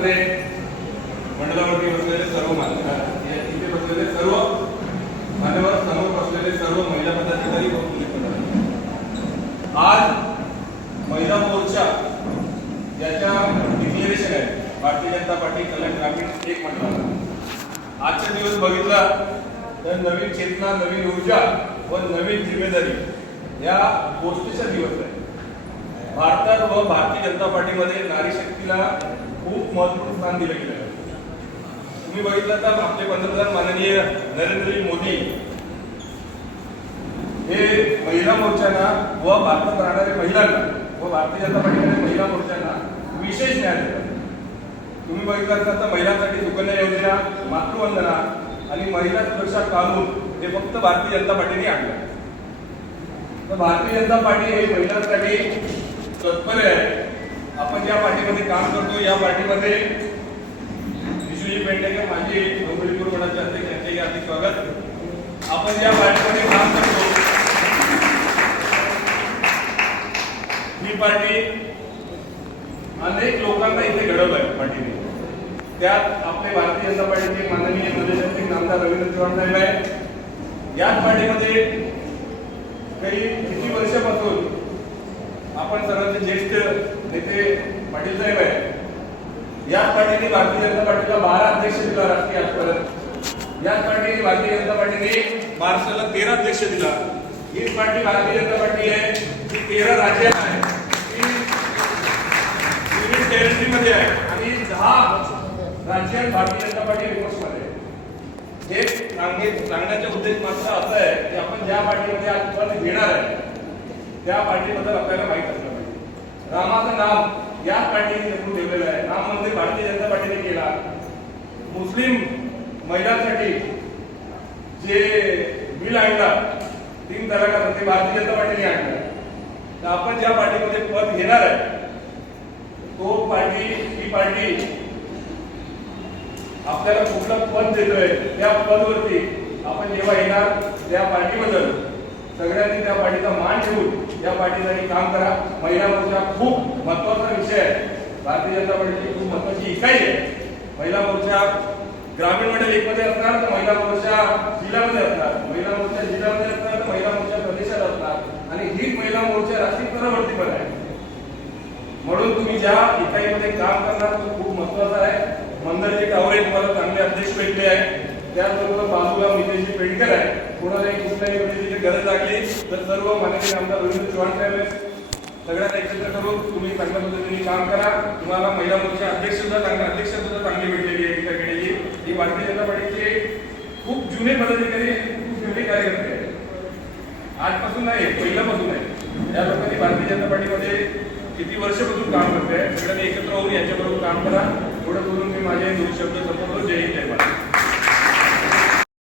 ठाकरे मंडळावरती बसलेले सर्व इथे बसलेले सर्व मान्यवर, समोर बसलेले सर्व महिला पदाधिकारी व पोलीस पदाधिकारी, आज महिला मोर्चा याच्या डिक्लेरेशन आहे भारतीय जनता पार्टी कल्याण ग्रामीण एक मंडळाला। आजचा दिवस बघितला तर नवीन चेतना, नवीन ऊर्जा व नवीन जिम्मेदारी या गोष्टीचा दिवस आहे। भारतात व भारतीय जनता पार्टीमध्ये नारी शक्तीला खूप महत्त्वपूर्ण स्थान दिले गेले आहे। तुम्ही बघितलं तर आपले पंतप्रधान माननीय नरेंद्र मोदी हे महिला मोर्चांना व भारतात राहणाऱ्या महिलांना व भारतीय जनता पार्टीमध्ये महिला मोर्चांना विशेष न्याय देतात। तुम्ही बघितलं तर महिलांसाठी सुकन्या योजना, मातृवंदना आणि महिला सुरक्षा कानून हे फक्त भारतीय जनता पार्टीने आणलं। तर भारतीय जनता पार्टी हे महिलांसाठी तत्पर आहे। आपण ज्या पार्टीमध्ये काम करतो या पार्टीमध्ये विश्वजी पेंडेकर माझे डोंबिवली गटाचे अध्यक्ष, त्यांचे हार्दिक स्वागत। आपण ज्या पार्टीमध्ये काम करतो ही पार्टी अनेक लोकांना इथे घडवलं आहे पार्टीने। त्यात आपले भारतीय जनता पार्टीचे माननीय प्रदेशाध्यक्ष नामदार रवींद्र चव्हाण साहेब आहे। याच पार्टीमध्ये किती वर्षापासून आपण सर्वांचे ज्येष्ठ नेते पाटील साहेब आहे। याच पार्टीने भारतीय जनता पार्टीला 12 अध्यक्ष दिला राष्ट्रीय आजपर्यंत। याच पार्टीने भारतीय जनता पार्टीने महाराष्ट्राला 13 अध्यक्ष दिला। हीच पार्टी भारतीय जनता पार्टी आहे जी 13 राज्यात आहे, युनियन टेरिटरीमध्ये आहे आणि 10 राज्यात भारतीय जनता पार्टी विपक्षमध्ये आहे। हे सांगण्याचा उद्देश मात्र असा आहे की आपण ज्या पार्टीमध्ये आज पद घेणार आहे त्या पार्टीबद्दल आपल्याला माहित असलं पाहिजे। रामाचं नाम या पार्टीने जपून ठेवलेलं आहे। राम मंदिर भारतीय जनता पार्टीने केला। मुस्लिम महिलांसाठी जे बिल आणला 3 तलाकाचं ते भारतीय जनता पार्टीने आणलं। तर आपण ज्या पार्टीमध्ये पद घेणार आहे ही पार्टी आपल्याला कुठलं पद देतोय त्या पदवरती आपण जेव्हा येणार त्या पार्टीबद्दल सगळ्यांनी त्या पार्टीचा मान ठेवून या पार्टीसाठी काम करा। महिला मोर्चा खूप महत्त्वाचा विषय आहे। भारतीय जनता पार्टीची खूप महत्त्वाची इकाई आहे। महिला मोर्चा ग्रामीण मंडळ 1 मध्ये असणार तर महिला मोर्चा जिल्ह्यामध्ये असणार, महिला मोर्चा जिल्ह्यामध्ये असणार तर महिला मोर्चा प्रदेशात असणार आणि हीच महिला मोर्चा राष्ट्रीय स्तरावरती पण आहे। म्हणून तुम्ही ज्या इकाईमध्ये काम करणार तो खूप महत्त्वाचा आहे। मंदरजी टावरे तुम्हाला चांगले अध्यक्ष भेटले आहे। त्याचबरोबर बाजूला मितेशजी पेंडकर आहे। कोणालाही कुठल्याही गोष्टीची गरज लागली तर सर्व माननीय आमदार रवींद्र चव्हाण साहेब आहेत। सगळ्यांना एकत्र करून तुम्ही चांगल्या पद्धतीने काम करा। तुम्हाला महिला मोर्चा अध्यक्ष सुद्धा चांगली भेटलेली आहे एका केलेली। ही भारतीय जनता पार्टीचे खूप जुने पदाधिकारी, खूप जुने कार्यकर्ते आहेत। आजपासून नाही, पहिल्यापासून आहे। या लोकांनी भारतीय जनता पार्टीमध्ये किती वर्षापासून काम करते, सगळ्यांनी एकत्र होऊन यांच्याबरोबर काम करा। एवढं बोलून मी माझे 2 शब्द संपवतो। जय हिंद, जय भारत।